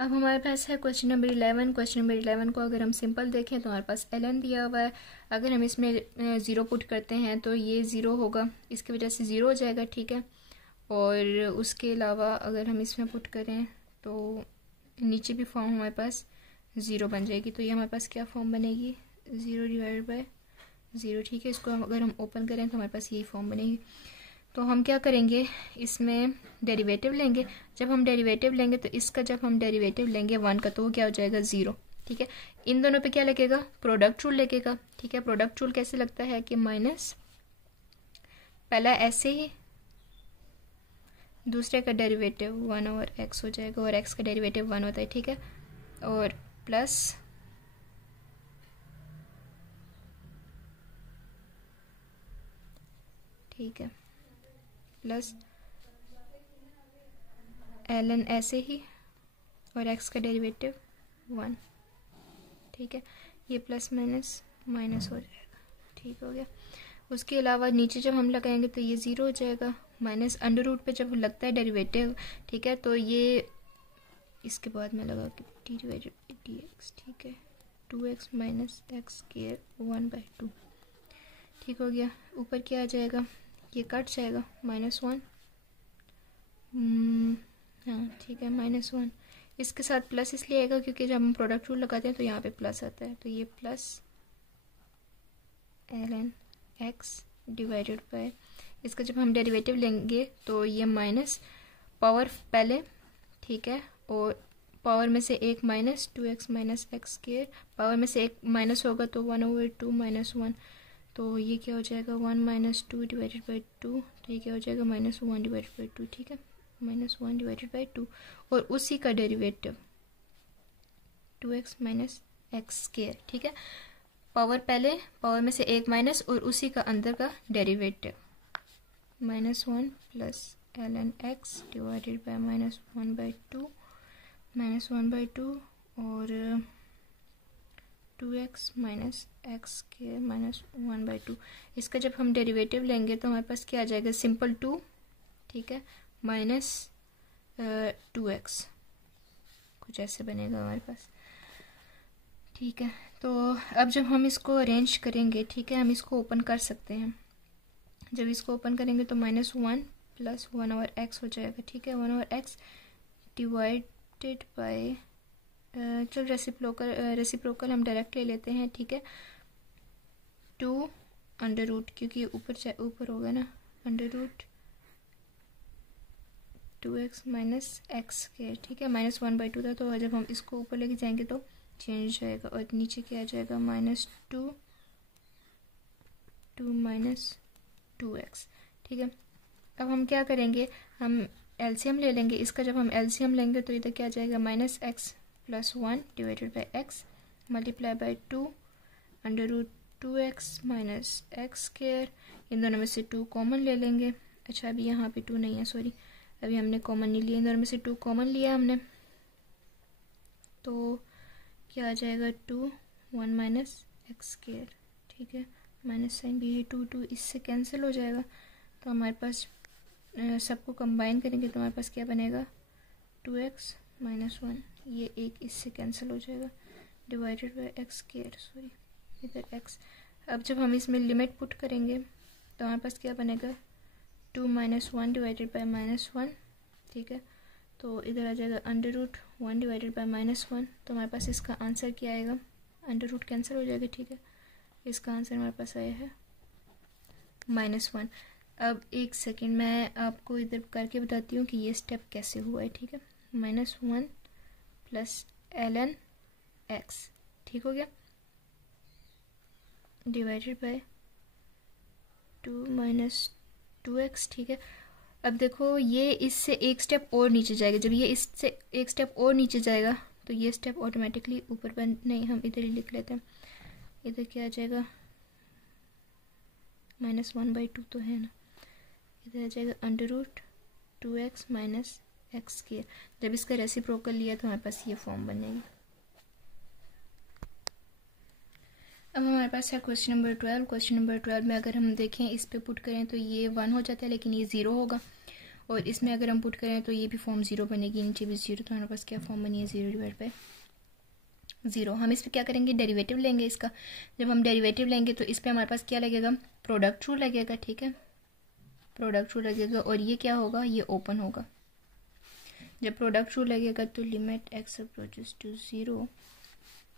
अब हमारे पास है क्वेश्चन नंबर 11। क्वेश्चन नंबर 11 को अगर हम सिंपल देखें तो हमारे पास ln दिया हुआ है, अगर हम इसमें ज़ीरो पुट करते हैं तो ये ज़ीरो होगा, इसकी वजह से ज़ीरो हो जाएगा। ठीक है, और उसके अलावा अगर हम इसमें पुट करें तो नीचे भी फॉर्म हमारे पास ज़ीरो बन जाएगी, तो ये हमारे पास क्या फॉर्म बनेगी, ज़ीरो डिवाइडेड बाय ज़ीरो। ठीक है, इसको अगर हम ओपन करें तो हमारे पास यही फॉर्म बनेगी। तो हम क्या करेंगे, इसमें डेरिवेटिव लेंगे, जब हम डेरिवेटिव लेंगे तो इसका जब हम डेरिवेटिव लेंगे वन का, तो वो क्या हो जाएगा, ज़ीरो। ठीक है, इन दोनों पे क्या लगेगा, प्रोडक्ट रूल लगेगा। ठीक है, प्रोडक्ट रूल कैसे लगता है कि माइनस पहला ऐसे ही, दूसरे का डेरिवेटिव वन ओवर एक्स हो जाएगा, और एक्स का डेरिवेटिव वन होता है। ठीक है, और प्लस ठीक है, प्लस ln ऐसे ही, और x का डेरिवेटिव वन। ठीक है, ये प्लस माइनस माइनस हो जाएगा। ठीक हो गया, उसके अलावा नीचे जब हम लगाएंगे तो ये ज़ीरो हो जाएगा, माइनस अंडर रूट पर जब लगता है डेरिवेटिव। ठीक है, तो ये इसके बाद में लगा कि d divided by d x. ठीक है, two x minus x square one by two. ठीक हो गया, ऊपर क्या आ जाएगा, ये कट जाएगा, माइनस वन, हाँ ठीक है, माइनस वन। इसके साथ प्लस इसलिए आएगा क्योंकि जब हम प्रोडक्ट रूल लगाते हैं तो यहाँ पे प्लस आता है, तो ये plus ln x divided bye, इसका जब हम डेरिवेटिव लेंगे तो ये माइनस पावर पहले। ठीक है, और पावर में से एक minus, two x minus x square, power में से एक माइनस होगा तो one over two minus one, तो ये क्या हो जाएगा, one minus two divided by two, तो ये क्या हो जाएगा, minus one divided by two. ठीक है, minus one divided by two, और उसी का derivative two x minus x square. ठीक है, पावर पहले, पावर में से एक माइनस, और उसी का अंदर का derivative minus one plus ln x divided by minus one by two, minus one by two, और two x minus x square minus one by two. इसका जब हम डेरिवेटिव लेंगे तो हमारे पास क्या आ जाएगा, सिंपल टू। ठीक है, माइनस टू एक्स, कुछ ऐसे बनेगा हमारे पास। ठीक है, तो अब जब हम इसको अरेंज करेंगे, ठीक है, हम इसको ओपन कर सकते हैं। जब इसको ओपन करेंगे तो minus one plus one over x हो जाएगा। ठीक है, one over x divided bye, चल रेसिप्रोकल हम डायरेक्ट ले लेते हैं। ठीक है, टू अंडर रूट, क्योंकि ऊपर होगा ना, under root two x minus x के। ठीक है, माइनस वन बाई टू था, तो जब हम इसको ऊपर लेके जाएंगे तो चेंज हो जाएगा, और नीचे क्या आ जाएगा, minus two two minus two x. ठीक है, अब हम क्या करेंगे, हम एलसीएम ले लेंगे इसका। जब हम एलसीएम लेंगे तो इधर क्या आ जाएगा, minus x plus one divided by x multiply by two under root two x minus x square. इन दोनों में से टू कॉमन ले लेंगे। अच्छा, अभी यहाँ पे टू नहीं है, सॉरी, अभी हमने कॉमन नहीं लिया, इन दोनों में से टू कॉमन लिया हमने, तो क्या आ जाएगा, two one minus x square. ठीक है, माइनस साइन भी, टू टू इससे कैंसिल हो जाएगा, तो हमारे पास सबको कंबाइन करेंगे तो हमारे पास क्या बनेगा, टू एक्स माइनस वन, ये एक इससे कैंसिल हो जाएगा, divided by x square, sorry इधर एक्स। अब जब हम इसमें लिमिट पुट करेंगे तो हमारे पास क्या बनेगा, 2 - 1 डिवाइडेड बाई -1, ठीक है। तो इधर आ जाएगा अंडर रूट 1 डिवाइडेड बाई -1। तो हमारे पास इसका आंसर क्या आएगा, अंडर रूट कैंसिल हो जाएगा, ठीक है। इसका आंसर हमारे पास आया है -1। अब एक सेकेंड मैं आपको इधर करके बताती हूँ कि ये स्टेप कैसे हुआ है, ठीक है। -1 प्लस ln x, ठीक हो गया, डिवाइडेड बाय 2 - 2x, ठीक है। अब देखो ये इससे एक स्टेप और नीचे जाएगा, जब ये इससे एक स्टेप और नीचे जाएगा तो ये स्टेप ऑटोमेटिकली ऊपर बन, नहीं हम इधर ही लिख लेते हैं। इधर क्या आ जाएगा, -1/2 तो है ना, इधर आ जाएगा under root 2x - x square. जब इसका रेसिप्रोकल लिया तो हमारे पास ये फॉर्म बनेगी। अब हमारे पास है क्वेश्चन नंबर 12। क्वेश्चन नंबर 12 में अगर हम देखें, इस पे पुट करें तो ये 1 हो जाता है, लेकिन ये 0 होगा। और इसमें अगर हम पुट करें तो ये भी फॉर्म 0 बनेगी, नीचे भी 0। तो हमारे पास क्या फॉर्म बनी है, 0 डिवाइड बाई 0। हम इस पर क्या करेंगे, डेरिवेटिव लेंगे इसका। जब हम डेरिवेटिव लेंगे तो इस पर हमारे पास क्या लगेगा, प्रोडक्ट रूल लगेगा, ठीक है। प्रोडक्ट रूल लगेगा और ये क्या होगा, ये ओपन होगा। जब प्रोडक्ट रूल लगेगा तो लिमिट x अप्रोचेस टू 0,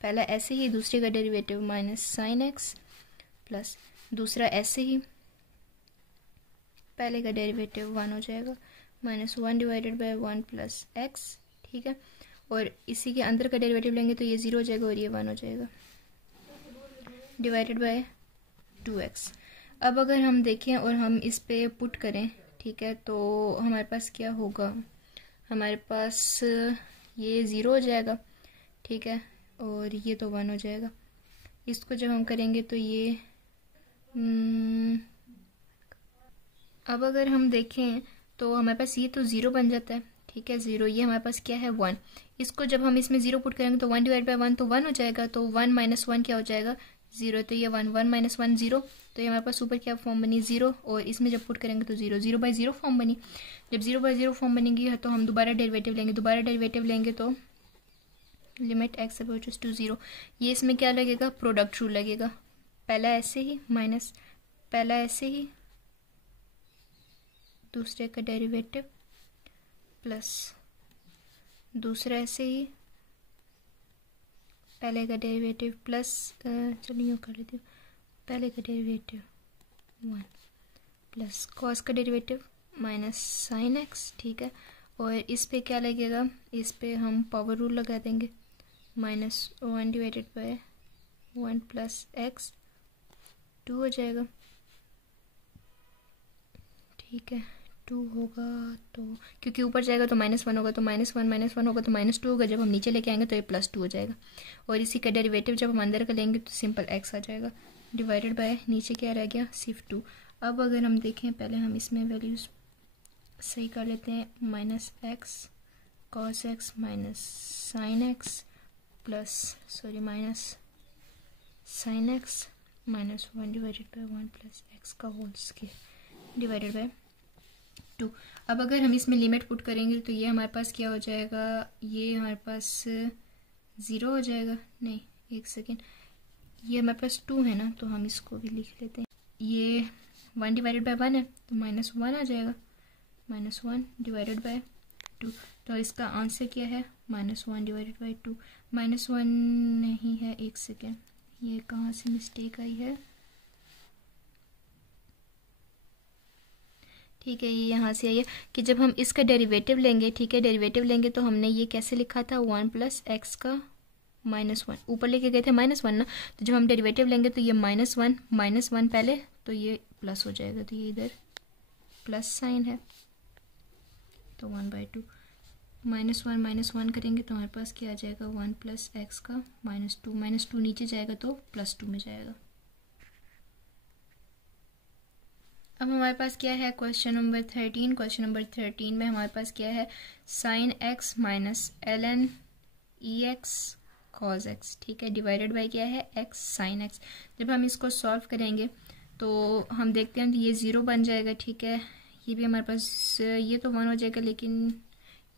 पहला ऐसे ही, दूसरे का डेरिवेटिव -sin x प्लस दूसरा ऐसे ही, पहले का डेरिवेटिव 1 हो जाएगा, -1 डिवाइडेड बाय 1 प्लस x, ठीक है। और इसी के अंदर का डेरिवेटिव लेंगे तो ये 0 हो जाएगा और ये 1 हो जाएगा, डिवाइडेड बाय 2x। अब अगर हम देखें और हम इस पे पुट करें, ठीक है, तो हमारे पास क्या होगा, हमारे पास ये 0 हो जाएगा, ठीक है, और ये तो 1 हो जाएगा। इसको जब हम करेंगे तो ये अब अगर हम देखें तो हमारे पास ये तो 0 बन जाता है, ठीक है, 0। ये हमारे पास क्या है, 1। इसको जब हम इसमें 0 पुट करेंगे तो 1 डिवाइड बाई 1 तो 1 हो जाएगा। तो 1 - 1 क्या हो जाएगा, 0। तो ये 1 - 1 0। तो ये हमारे पास ऊपर क्या फॉर्म बनी, 0। और इसमें जब पुट करेंगे तो 0 0/0 फॉर्म बनी। जब 0/0 फॉर्म बनेगी तो हम दोबारा डेरिवेटिव लेंगे। दोबारा डेरिवेटिव लेंगे तो लिमिट x अप्रोचेस टू 0। ये इसमें क्या लगेगा, प्रोडक्ट रूल लगेगा। पहला ऐसे ही माइनस, पहला ऐसे ही, दूसरे का डेरिवेटिव प्लस दूसरा ऐसे ही, पहले का डेरिवेटिव प्लस, चलिए यूँ कर लेती हूँ, पहले का डेरिवेटिव 1 प्लस कॉस का डेरिवेटिव -sin x, ठीक है। और इस पे क्या लगेगा, इस पे हम पावर रूल लगा देंगे, -1 डिवाइडेड बाय 1 प्लस x, 2 हो जाएगा, ठीक है। 2 होगा तो क्योंकि ऊपर जाएगा तो -1 होगा, तो -1 होगा तो -2 होगा। जब हम नीचे लेके आएंगे तो ये +2 हो जाएगा। और इसी का डेरिवेटिव जब हम अंदर का लेंगे तो सिंपल x आ जाएगा, डिवाइडेड बाय नीचे क्या रह गया, सिर्फ 2। अब अगर हम देखें, पहले हम इसमें वैल्यूज सही कर लेते हैं, -x cos x -sin x plus sorry -sin x -1 divided by 1 plus x का होल स्क्वायर डिवाइडेड बाय 2। अब अगर हम इसमें लिमिट पुट करेंगे तो ये हमारे पास क्या हो जाएगा, ये हमारे पास 0 हो जाएगा, नहीं एक सेकेंड, ये हमारे पास 2 है ना, तो हम इसको भी लिख लेते हैं। ये 1 डिवाइडेड बाय 1 है तो -1 आ जाएगा, -1 डिवाइडेड बाय 2। तो इसका आंसर क्या है, -1 डिवाइडेड बाय 2। -1 नहीं है, एक सेकेंड, ये कहाँ से मिस्टेक आई है, ठीक है, ये यहाँ से आई है कि जब हम इसका डेरिवेटिव लेंगे, ठीक है, डेरिवेटिव लेंगे तो हमने ये कैसे लिखा था, 1 प्लस x का -1, ऊपर लेके गए थे -1 ना, तो जब हम डेरिवेटिव लेंगे तो ये -1 पहले, तो ये प्लस हो जाएगा, तो ये इधर प्लस साइन है, तो 1/2 -1 करेंगे तो हमारे पास क्या आ जाएगा, 1 प्लस x का -2 नीचे जाएगा तो +2 में जाएगा। अब हमारे पास क्या है, क्वेश्चन नंबर 13। क्वेश्चन नंबर 13 में हमारे पास क्या है, sin x ln ex cos x, ठीक है, डिवाइडेड बाय क्या है, x sin x। जब हम इसको सॉल्व करेंगे तो हम देखते हैं कि ये 0 बन जाएगा, ठीक है। ये भी हमारे पास, ये तो 1 हो जाएगा, लेकिन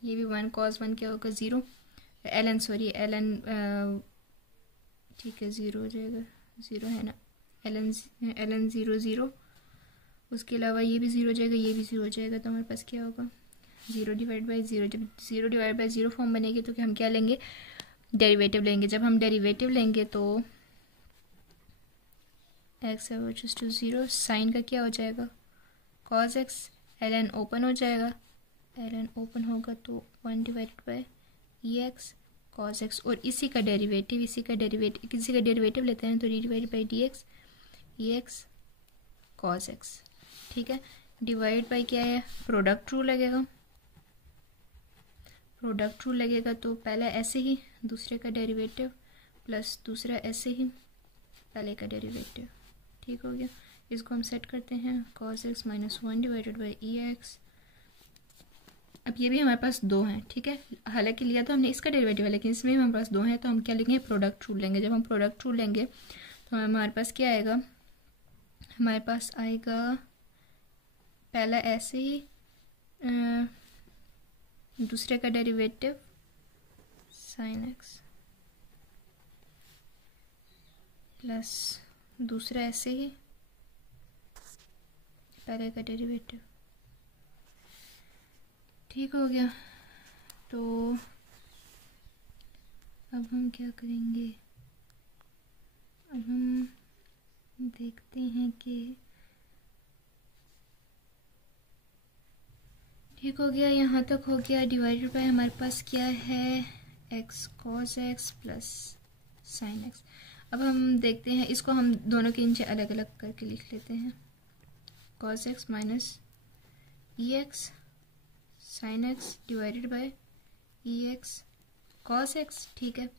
ये भी 1 cos 1 क्या होगा, 0 ln ठीक है, ज़ीरो हो जाएगा, ज़ीरो है ना, ln 0 ज़ीरो, उसके अलावा ये भी ज़ीरो हो जाएगा, ये भी ज़ीरो हो जाएगा, तो हमारे पास क्या होगा, ज़ीरो डिवाइड बाई ज़ीरो। जब zero divide by zero form बनेगी तो हम क्या लेंगे, डेरिवेटिव लेंगे। जब हम डेरिवेटिव लेंगे तो x versus to zero, sine का क्या हो जाएगा, cos x, ln ओपन हो जाएगा, ln ओपन होगा तो 1 divided by E x cos x, और इसी का डेरिवेटिव लेते हैं तो D divide by d x E x cos x. ठीक है, डिवाइड बाई क्या है, प्रोडक्ट रूल लगेगा, तो पहला ऐसे ही दूसरे का डेरिवेटिव प्लस दूसरा ऐसे ही पहले का डेरिवेटिव। ठीक हो गया, इसको हम सेट करते हैं, cos x minus 1 divided by E x. अब ये भी हमारे पास दो हैं, ठीक है, हालांकि लिया तो हमने इसका डेरिवेटिव है लेकिन इसमें भी हमारे पास दो हैं, तो हम क्या लेंगे, प्रोडक्ट रूल लेंगे। जब हम प्रोडक्ट रूल लेंगे तो हमारे पास क्या आएगा, हमारे पास आएगा पहला ऐसे ही दूसरे का डेरिवेटिव साइन एक्स प्लस दूसरा ऐसे ही पहले का डेरिवेटिव। ठीक हो गया, तो अब हम क्या करेंगे, अब हम देखते हैं कि ठीक हो गया, यहाँ तक हो गया। डिवाइडेड बाय हमारे पास क्या है, x cos x plus sine x. अब हम देखते हैं, इसको हम दोनों के नीचे अलग अलग करके लिख लेते हैं, कॉस एक्स माइनस ई x sine x divided bye ई एक्स कॉस एक्स। ठीक है,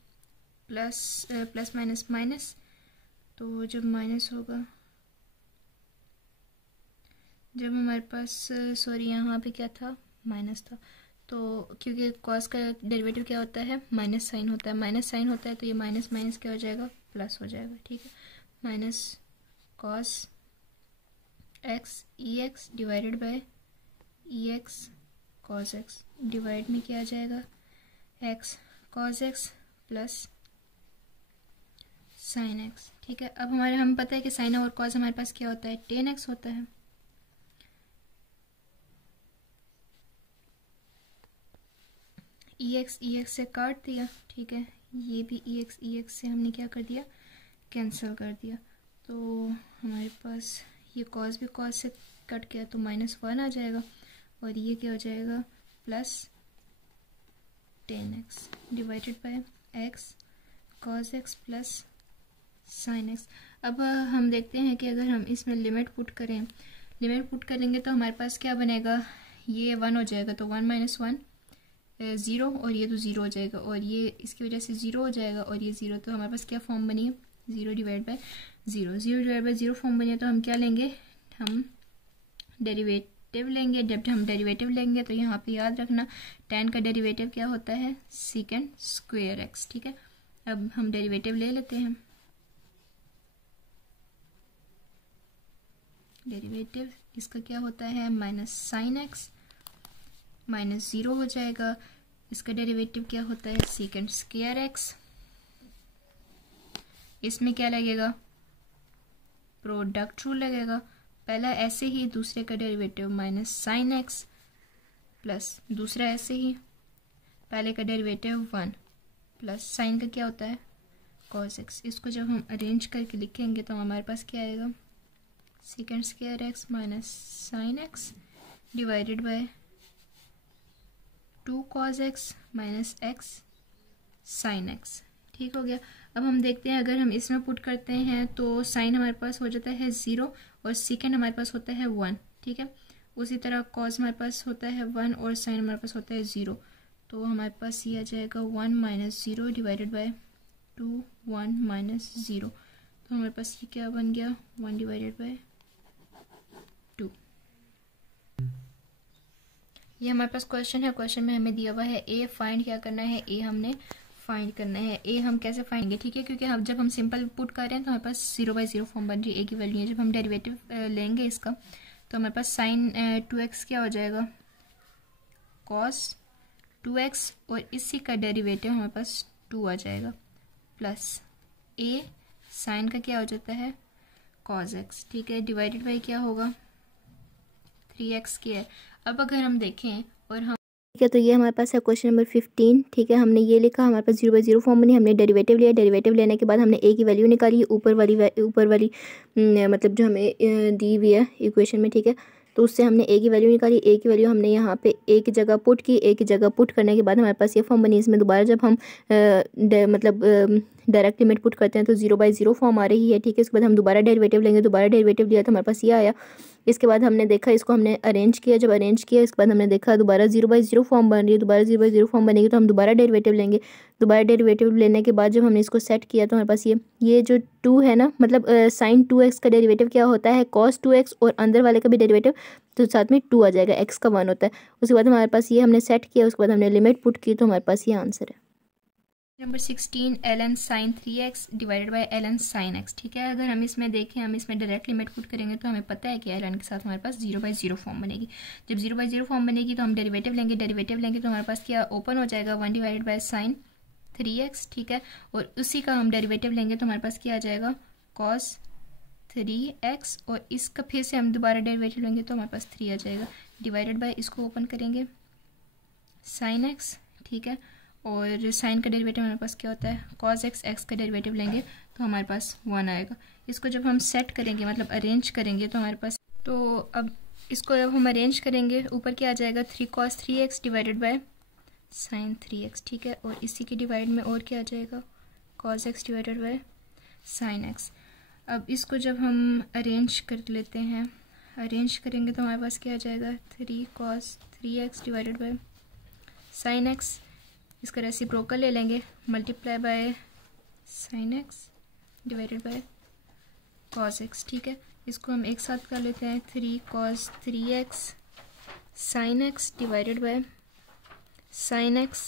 प्लस माइनस माइनस, तो जब माइनस होगा, जब हमारे पास सॉरी यहाँ पे क्या था, माइनस था, तो क्योंकि कॉस का डेरिवेटिव क्या होता है, माइनस साइन होता है, माइनस साइन होता है, तो ये माइनस माइनस क्या हो जाएगा, प्लस हो जाएगा। ठीक है, माइनस कॉस एक्स ई एक्स डिवाइडेड बाय ई एक्स कॉस एक्स, डिवाइड में क्या आ जाएगा, x cos x plus sign x. ठीक है, अब हम पता है कि साइन और कॉस हमारे पास क्या होता है, टेन एक्स होता है। ई एक्स से काट दिया, ठीक है, ये भी ई एक्स से हमने क्या कर दिया, कैंसिल कर दिया, तो हमारे पास ये कॉस भी कॉस से कट गया तो -1 आ जाएगा, और ये क्या हो जाएगा, plus 10x divided by x cos x plus sine x. अब हम देखते हैं कि अगर हम इसमें लिमिट पुट करेंगे तो हमारे पास क्या बनेगा, ये 1 हो जाएगा, तो 1 - 1 ज़ीरो, और ये तो ज़ीरो हो जाएगा, और ये इसकी वजह से ज़ीरो हो जाएगा, और ये ज़ीरो, तो हमारे पास क्या फॉर्म बनी है, zero divide by zero form बनी है। तो हम क्या लेंगे, हम डेरिवेटिव लेंगे। जब हम डेरिवेटिव लेंगे तो यहाँ पे याद रखना, tan का डेरिवेटिव क्या होता है, सेकेंड स्क्वायर एक्स। ठीक है, अब हम डेरिवेटिव ले लेते हैं, डेरिवेटिव इसका क्या होता है, minus sine x minus zero हो जाएगा, इसका डेरिवेटिव क्या होता है, सेकेंड स्क्वायर एक्स, इसमें क्या लगेगा, प्रोडक्ट रूल लगेगा, पहला ऐसे ही दूसरे का derivative minus sine x plus दूसरा ऐसे ही पहले का डेरिवेटिव 1 प्लस साइन का क्या होता है, कॉस एक्स। इसको जब हम अरेंज करके लिखेंगे तो हमारे पास क्या आएगा, second square x minus sine x divided by 2 cos x minus x sine x. ठीक हो गया, अब हम देखते हैं, अगर हम इसमें पुट करते हैं तो साइन हमारे पास हो जाता है 0 और सेकेंड हमारे पास होता है 1। ठीक है, उसी तरह कॉस हमारे पास होता है 1 और साइन हमारे पास होता है 0, तो हमारे पास ये आ जाएगा 1 - 0 डिवाइडेड बाय 2 1 - 0, तो हमारे पास ये क्या बन गया, 1 डिवाइडेड बाय 2। ये हमारे पास क्वेश्चन है, क्वेश्चन में हमें दिया हुआ है ए फाइंड क्या करना है, ए हमने फाइंड करना है। ए हम कैसे फाइंड करेंगे, ठीक है, क्योंकि हम जब हम सिंपल पुट कर रहे हैं तो हमारे पास 0/0 फॉर्म बन रही है, ए की वैल्यू है। जब हम डेरिवेटिव लेंगे इसका तो हमारे पास साइन 2x क्या हो जाएगा, कॉस 2x, और इसी का डेरिवेटिव हमारे पास 2 आ जाएगा, प्लस ए साइन का क्या हो जाता है कॉज एक्स, ठीक है, डिवाइडेड बाई क्या होगा 3x किया है। अब अगर हम देखें और हम ठीक है, तो ये हमारे पास है क्वेश्चन नंबर 15, ठीक है, हमने ये लिखा, हमारे पास 0/0 फॉर्म बनी, हमने डेरिवेटिव लिया, डेरिवेटिव लेने के बाद हमने ए की वैल्यू निकाली, ऊपर वाली मतलब जो हमें दी हुई है इक्वेशन में, ठीक है, तो उससे हमने ए की वैल्यू निकाली, ए की वैल्यू हमने यहाँ पे ए की जगह पुट की, ए की जगह पुट करने के बाद हमारे पास ये फॉर्म बनी। इसमें दोबारा जब हम मतलब डायरेक्ट लिमिट पुट करते हैं तो 0/0 फॉर्म आ रही है, ठीक है, इसके बाद हम दोबारा डेरिवेटिव लेंगे, दोबारा डेरिवेटिव लिया तो हमारे पास ये आया। इसके बाद हमने देखा, इसको हमने अरेंज किया, जब अरेंज किया इसके बाद हमने देखा दोबारा 0/0 फॉर्म बन रही है, दोबारा 0/0 फॉर्म बनेगी तो हम दोबारा डेरिवेटिव लेंगे, दोबारा डेरिवेटिव लेने के बाद जब हमने इसको सेट किया तो हमारे पास ये जो 2 है ना, मतलब sin 2x का डेरिवेटिव क्या होता है cos 2x, और अंदर वाले का भी डेरिवेटिव तो साथ में 2 आ जाएगा, x का 1 होता है। उसके बाद हमारे पास ये हमने सेट किया, उसके बाद हमने लिमिट पुट की तो हमारे पास ये आंसर है number 16 ln sin 3x divided by ln sin x, ठीक है। अगर हम इसमें देखें, हम इसमें डायरेक्ट लिमिट पुट करेंगे तो हमें पता है कि ln के साथ हमारे पास 0/0 फॉर्म बनेगी। जब 0/0 फॉर्म बनेगी तो हम डेरिवेटिव लेंगे, डेरिवेटिव लेंगे तो हमारे पास क्या ओपन हो जाएगा 1 डिवाइडेड बाय sin 3x, ठीक है, और उसी का हम डेरिवेटिव लेंगे तो हमारे पास क्या आ जाएगा cos 3x, और इसका फिर से हम दोबारा डेरिवेटिव लेंगे तो हमारे पास 3 आ जाएगा, डिवाइडेड बाय इसको ओपन करेंगे sin x, ठीक है, और साइन का डेरिवेटिव हमारे पास क्या होता है cos x, x का डेरिवेटिव लेंगे तो हमारे पास 1 आएगा। इसको जब हम सेट करेंगे मतलब अरेंज करेंगे तो हमारे पास, तो अब इसको जब हम अरेंज करेंगे ऊपर क्या आ जाएगा 3 cos 3x divided by sin 3x, ठीक है, और इसी के डिवाइड में और क्या आ जाएगा cos x divided bye sin x। अब इसको जब हम अरेंज कर लेते हैं, अरेंज करेंगे तो हमारे पास क्या आ जाएगा 3 cos 3x divided by sin x, इसका रेसिप्रोकल ले लेंगे, multiply by sin x divided by cos x, ठीक है, इसको हम एक साथ कर लेते हैं 3 cos 3x sin x divided bye sin x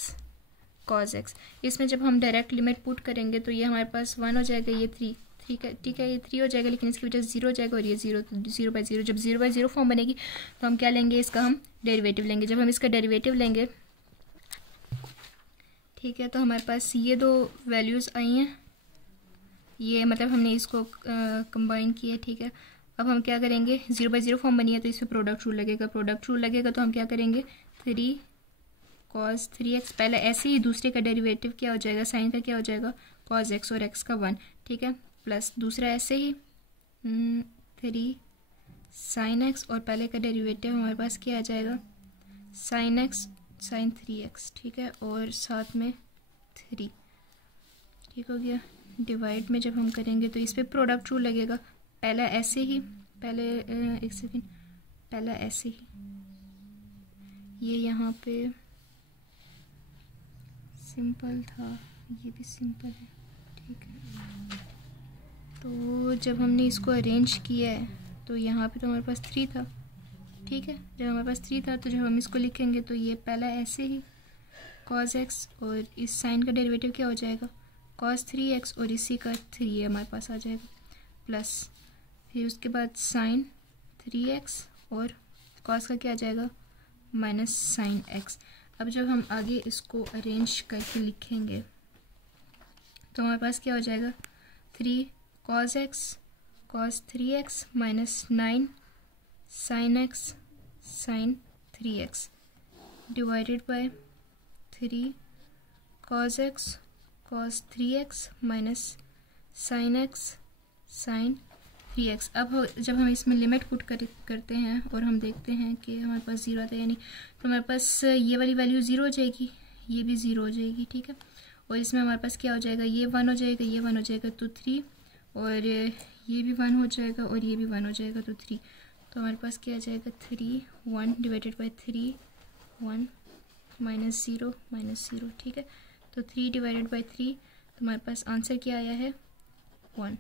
cos x। इसमें जब हम डायरेक्ट लिमिट पुट करेंगे तो ये हमारे पास 1 हो जाएगा, ये 3, ठीक है, ये 3 हो जाएगा, लेकिन इसकी वजह से 0 हो जाएगा और ये 0, तो 0/0 जब 0/0 फॉर्म बनेगी तो हम क्या लेंगे, इसका हम डेरिवेटिव लेंगे। जब हम इसका डेरिवेटिव लेंगे, ठीक है, तो हमारे पास ये 2 वैल्यूज़ आई हैं, ये मतलब हमने इसको कंबाइन किया, ठीक है। अब हम क्या करेंगे 0/0 फॉर्म बनी है तो इसमें प्रोडक्ट रूल लगेगा, प्रोडक्ट रूल लगेगा तो हम क्या करेंगे 3 cos 3x, पहले ऐसे ही दूसरे का डेरिवेटिव क्या हो जाएगा साइन का क्या हो जाएगा cos x और x का 1, ठीक है, प्लस दूसरा ऐसे ही 3 sin x, और पहले का डेरिवेटिव हमारे पास क्या आ जाएगा sin x sin 3x, ठीक है, और साथ में 3, ठीक हो गया। डिवाइड में जब हम करेंगे तो इस पर प्रोडक्ट रूल लगेगा, पहला ऐसे ही, पहले एक सेकेंड, पहला ऐसे ही, ये यहाँ पे सिंपल था, ये भी सिंपल है, ठीक है। तो जब हमने इसको अरेंज किया है तो यहाँ पे तो हमारे पास 3 था, ठीक है, जब हमारे पास 3 था तो जब हम इसको लिखेंगे तो ये पहला ऐसे ही cos x, और इस साइन का डेरिवेटिव क्या हो जाएगा cos 3x, और इसी का 3 हमारे पास आ जाएगा, प्लस फिर उसके बाद साइन 3x और cos का क्या आ जाएगा माइनस साइन x। अब जब हम आगे इसको अरेंज करके लिखेंगे तो हमारे पास क्या हो जाएगा 3 cos x cos 3x minus 9 sin x sin 3x divided by 3 cos x cos 3x minus sin x sin 3x। अब जब हम इसमें लिमिट पुट करते हैं और हम देखते हैं कि हमारे पास 0 आता है, यानी तो हमारे पास ये वाली वैल्यू 0 हो जाएगी, ये भी 0 हो जाएगी, ठीक है, और इसमें हमारे पास क्या हो जाएगा ये 1 हो जाएगा, ये 1 हो जाएगा तो 3, और ये भी 1 हो जाएगा और ये भी 1 हो जाएगा तो 3, तो हमारे पास क्या आ जाएगा 3 1 डिवाइडेड बाई 3 1 माइनस 0, ठीक है, तो 3 डिवाइडेड बाई 3, तो हमारे पास आंसर क्या आया है 1।